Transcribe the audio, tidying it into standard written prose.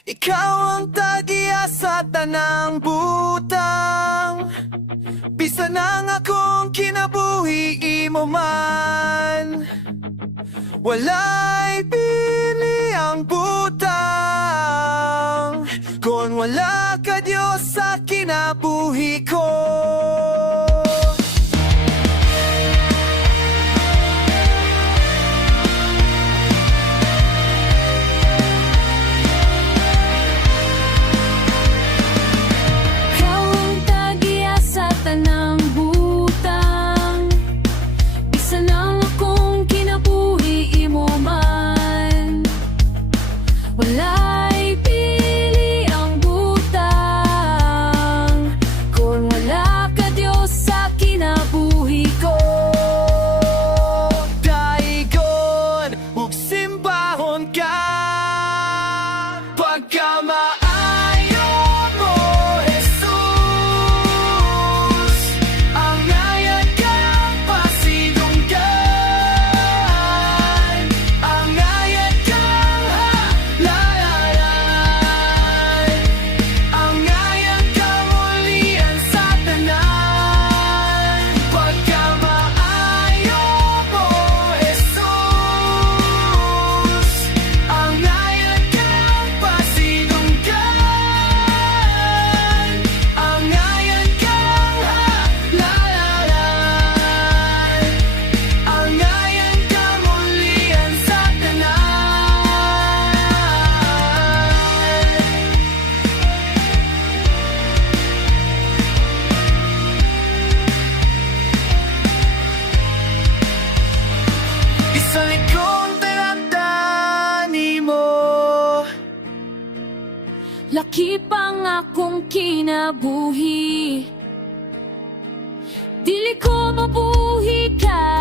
Ikaw ang tagiya sa tanang butang, bisan ang akong kinabuhi imo man. Walay pili ang butang, kung wala ka Diyos sa kinabuhi ko. Walay pili ang butang, kung wala ka Diyos sa kinabuhi ko. Daigon ug simbahon ka, pagkamaayo mo, Jesus. Ang ngayon kang pasidunggan, ang ngayon kang halalan, ang ngayon kang ulian sa tanan. Pagkamaayo mo, Jesus. Ang ngayon kang pasidunggan, ang ngayon kang halalan, ang ngayon kang ulian sa tanan. Isalik kong talatani mo, Laki pang akong kinabuhi, dili ko mabuhi ka